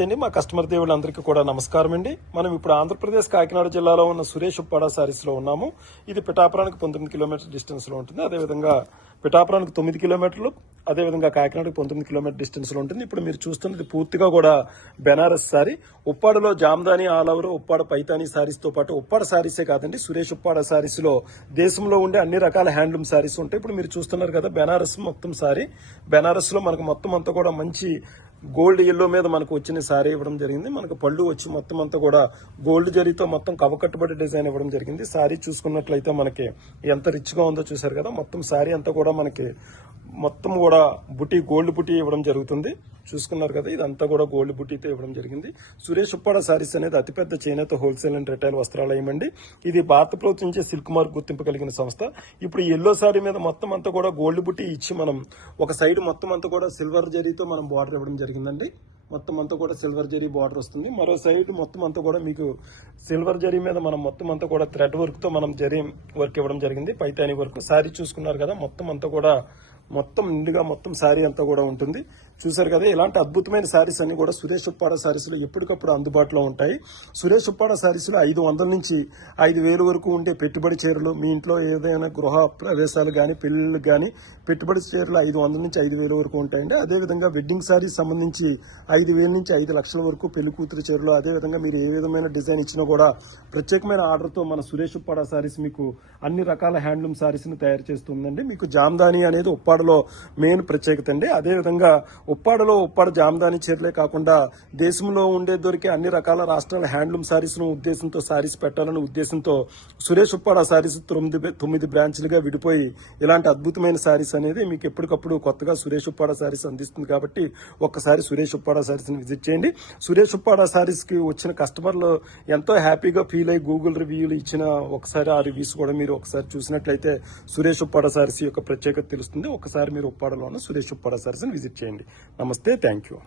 నమస్తే అండి. మా కస్టమర్ దేవుళ్ళందరికీ కూడా నమస్కారం అండి. మనం ఇప్పుడు ఆంధ్రప్రదేశ్ కాకినాడ జిల్లాలో ఉన్న సురేష్ ఉప్పాడ శారీస్లో ఉన్నాము. ఇది పిఠాపురానికి పంతొమ్మిది కిలోమీటర్ డిస్టెన్స్లో ఉంటుంది. అదేవిధంగా పిఠాపురానికి తొమ్మిది కిలోమీటర్లు అదేవిధంగా కాకినాడకి పంతొమ్మిది కిలోమీటర్ డిస్టెన్స్లో ఉంటుంది. ఇప్పుడు మీరు చూస్తున్నది పూర్తిగా కూడా బెనారస్ శారీ. ఉప్పాడలో జామ్దాని ఆల్ ఓవర్ ఉప్పాడ పైతాని శారీస్తో పాటు ఉప్పాడ సారీసే కాదండి సురేష్ ఉప్పాడ శారీస్లో దేశంలో ఉండే అన్ని రకాల హ్యాండ్లూమ్ శారీస్ ఉంటాయి. ఇప్పుడు మీరు చూస్తున్నారు కదా బెనారస్ మొత్తం సారీ బెనారస్లో మనకు మొత్తం అంతా కూడా మంచి గోల్డ్ ఎల్లో మీద మనకు వచ్చిన సారీ ఇవ్వడం జరిగింది. మనకు పళ్ళు వచ్చి మొత్తం అంతా కూడా గోల్డ్ జరీతో మొత్తం కవకట్టుబడి డిజైన్ ఇవ్వడం జరిగింది. సారీ చూసుకున్నట్లయితే మనకి ఎంత రిచ్గా ఉందో చూసారు కదా. మొత్తం సారీ అంతా కూడా మనకి మొత్తం కూడా బుటీ గోల్డ్ బుటీ ఇవ్వడం జరుగుతుంది. చూసుకున్నారు కదా ఇదంతా కూడా గోల్డ్ బుటీతో ఇవ్వడం జరిగింది. సురేష్ ఉప్పాడ సారీస్ అనేది అతిపెద్ద చేనేత హోల్సేల్ అండ్ రిటైల్ వస్త్రాలయం అండి. ఇది భారత ప్రభుత్వం సిల్క్ మార్క్ గుర్తింపు కలిగిన సంస్థ. ఇప్పుడు ఎల్లో సారీ మీద మొత్తం అంతా కూడా గోల్డ్ బుటీ ఇచ్చి మనం ఒక సైడ్ మొత్తం అంతా కూడా సిల్వర్ జరీతో మనం బార్డర్ ఇవ్వడం జరిగిందండి. మొత్తం అంతా కూడా సిల్వర్ జరీ బార్డర్ వస్తుంది. మరో సైడ్ మొత్తం అంతా కూడా మీకు సిల్వర్ జరీ మీద మనం మొత్తం అంతా కూడా థ్రెడ్ వర్క్తో మనం జరీ వర్క్ ఇవ్వడం జరిగింది. పైతాని వర్క్ సారీ చూసుకున్నారు కదా మొత్తం అంతా కూడా మొత్తం నిండుగా మొత్తం శారీ అంతా కూడా ఉంటుంది. చూసారు కదా ఇలాంటి అద్భుతమైన శారీస్ అన్ని కూడా సురేష్ ఉప్పాడ శారీస్లో ఎప్పటికప్పుడు అందుబాటులో ఉంటాయి. సురేష్ ఉప్పాడ శారీస్లో ఐదు వందల నుంచి ఐదు వేలు వరకు ఉండే పెట్టుబడి చీరలు మీ ఇంట్లో ఏదైనా గృహ ప్రవేశాలు కానీ పెళ్ళిళ్ళు కానీ పెట్టుబడి చీరలు ఐదు వందల నుంచి ఐదు వేల వరకు ఉంటాయండి. అదేవిధంగా వెడ్డింగ్ శారీస్ సంబంధించి ఐదు వేల నుంచి ఐదు లక్షల వరకు పెళ్ళి కూతురు చీరలు అదేవిధంగా మీరు ఏ విధమైన డిజైన్ ఇచ్చినా కూడా ప్రత్యేకమైన ఆర్డర్తో మన సురేష్ ఉప్పాడ శారీస్ మీకు అన్ని రకాల హ్యాండ్లూమ్ శారీస్ని తయారు చేస్తుందండి. మీకు జామ్దాని అనేది ఉప్పాడలో మెయిన్ ప్రత్యేకత అండి. అదేవిధంగా ఉప్పాడలో ఉప్పాడ జామదాని చీరలే కాకుండా దేశంలో ఉండే దొరికే అన్ని రకాల రాష్ట్రాల హ్యాండ్లూమ్ శారీస్ను ఉద్దేశంతో శారీస్ పెట్టాలనే ఉద్దేశంతో సురేష్ ఉప్పాడ శారీస్ తొమ్మిది తొమ్మిది బ్రాంచ్లుగా విడిపోయి ఇలాంటి అద్భుతమైన శారీస్ అనేది మీకు ఎప్పటికప్పుడు కొత్తగా సురేష్ ఉప్పాడ శారీస్ అందిస్తుంది కాబట్టి ఒక్కసారి సురేష్ ఉప్పాడ శారీస్ని విజిట్ చేయండి. సురేష్ ఉప్పాడ శారీస్కి వచ్చిన కస్టమర్లు ఎంతో హ్యాపీగా ఫీల్ అయ్యి గూగుల్ రివ్యూలు ఇచ్చిన ఒకసారి ఆ రివ్యూస్ కూడా మీరు ఒకసారి చూసినట్లయితే సురేష్ ఉప్పాడ శారీస్ యొక్క ప్రత్యేకత తెలుస్తుంది. ఒకసారి మీరు ఉప్పాడలో ఉన్న సురేష్ ఉప్పాడ శారీస్ని విజిట్ చేయండి. నమస్తే థ్యాంక్ యూ.